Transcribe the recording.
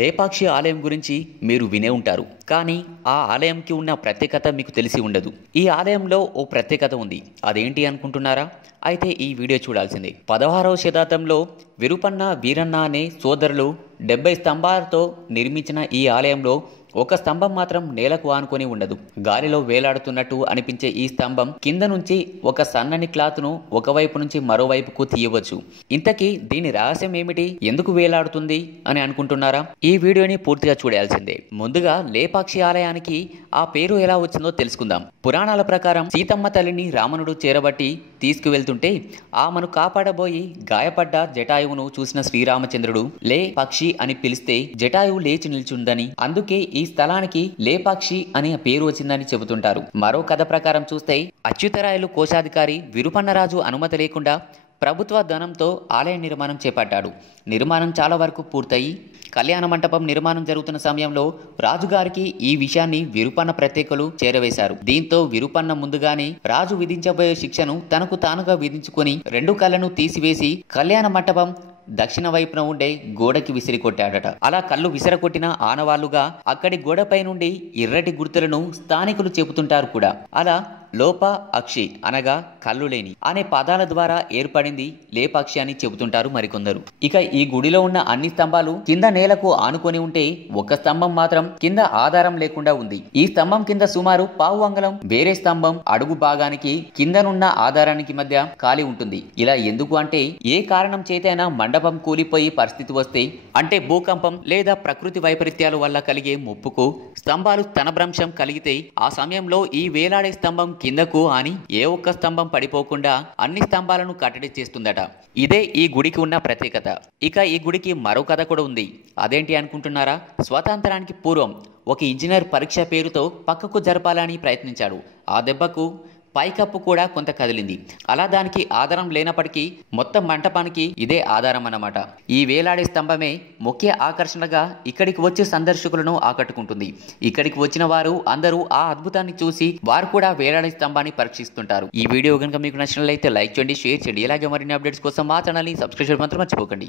లేపాక్షి ఆలయం గురించి మీరు వినే ఉంటారు, కానీ ఆ ఆలయంకి ఉన్న ప్రత్యేకత మీకు తెలిసి ఉండదు. ఈ ఆలయంలో ఓ ప్రత్యేకత ఉంది. అదేంటి అనుకుంటున్నారా? అయితే ఈ వీడియో చూడాల్సిందే. 16వ శతాబ్దంలో విరుపన్న వీరన్న అనే సోదరులు 70 స్తంభాలతో నిర్మించిన ఈ ఆలయంలో ఒక స్తంభం మాత్రం నేలకు ఆనుకొని ఉండదు. గాలిలో వేలాడుతున్నట్టు అనిపించే ఈ స్తంభం కింద నుంచి ఒక సన్నని క్లాత్ను ఒకవైపు నుంచి మరోవైపుకు తీయవచ్చు. ఇంతకీ దీని రహస్యం ఏమిటి? ఎందుకు వేలాడుతుంది అని అనుకుంటున్నారా? ఈ వీడియోని పూర్తిగా చూడాల్సిందే. ముందుగా లేపాక్షి ఆలయానికి ఆ పేరు ఎలా వచ్చిందో తెలుసుకుందాం. పురాణాల ప్రకారం సీతమ్మ తల్లిని రావణుడు చేరబట్టి తీసుకువెళ్తుంటే ఆమెను కాపాడబోయి గాయపడ్డ జటాయువును చూసిన శ్రీరామచంద్రుడు లే పక్షి అని పిలిస్తే జటాయువు లేచి నిల్చుందని, అందుకే ఈ స్థలానికి లేపాక్షి అనే పేరు వచ్చిందని చెబుతుంటారు. మరో కథ ప్రకారం చూస్తే అచ్యుతరాయలు కోశాధికారి విరుపన్నరాజు అనుమతి లేకుండా ప్రభుత్వ ధనంతో ఆలయ నిర్మాణం చేపట్టాడు. నిర్మాణం చాలా వరకు పూర్తయి కళ్యాణ మంటపం నిర్మాణం జరుగుతున్న సమయంలో రాజుగారికి ఈ విషయాన్ని విరుపన్న ప్రత్యేకలు చేరవేశారు. దీంతో విరుపన్న ముందుగానే రాజు విధించబోయే శిక్షను తనకు తానుగా విధించుకొని 2 కళ్ళను తీసివేసి కళ్యాణ మంటపం దక్షిణ వైపున ఉండే గోడకి విసిరి కొట్టాడట. అలా కళ్ళు విసిరకొట్టిన ఆనవాళ్లుగా అక్కడి గోడపై నుండి ఎర్రటి గుర్తులను స్థానికులు చెబుతుంటారు కూడా. అలా లోప అక్షి అనగా కళ్ళు లేని అనే పదాల ద్వారా ఏర్పడింది లేపాక్షి అని చెబుతుంటారు మరికొందరు. ఇక ఈ గుడిలో ఉన్న అన్ని స్తంభాలు కింద నేలకు ఆనుకొని ఉంటే ఒక స్తంభం మాత్రం కింద ఆధారం లేకుండా ఉంది. ఈ స్తంభం కింద సుమారు పావు అంగళం వేరే స్తంభం అడుగు భాగానికి కిందనున్న ఆధారానికి మధ్య ఖాళీ ఉంటుంది. ఇలా ఎందుకు అంటే ఏ కారణం చేతైనా మండపం కూలిపోయి పరిస్థితి వస్తే, అంటే భూకంపం లేదా ప్రకృతి వైపరీత్యాల వల్ల కలిగే ముప్పుకు స్తంభాలు స్థనభ్రంశం కలిగితే ఆ సమయంలో ఈ వేలాడే స్తంభం కిందకు అని ఏ ఒక్క స్తంభం పడిపోకుండా అన్ని స్తంభాలను కట్టడి చేస్తుందట. ఇదే ఈ గుడికి ఉన్న ప్రత్యేకత. ఇక ఈ గుడికి మరో కథ కూడా ఉంది. అదేంటి అనుకుంటున్నారా? స్వాతంత్రానికి పూర్వం ఒక ఇంజనీర్ పరీక్ష పేరుతో పక్కకు జరపాలని ప్రయత్నించాడు. ఆ దెబ్బకు పైకప్పు కూడా కొంత కదిలింది. అలా దానికి ఆధారం లేనప్పటికీ మొత్తం మంటపానికి ఇదే ఆధారం అన్నమాట. ఈ వేలాడే స్తంభమే ముఖ్య ఆకర్షణగా ఇక్కడికి వచ్చే సందర్శకులను ఆకట్టుకుంటుంది. ఇక్కడికి వచ్చిన వారు అందరూ ఆ అద్భుతాన్ని చూసి వారు కూడా వేలాడే స్తంభాన్ని పరీక్షిస్తుంటారు. ఈ వీడియో కనుక మీకు నచ్చినట్లయితే లైక్ చేయండి, షేర్ చేయండి. ఇలాగే మరిన్ని అప్డేట్స్ కోసం మా ఛానల్ని సబ్స్క్రైబ్ చేయడం మాత్రం మర్చిపోకండి.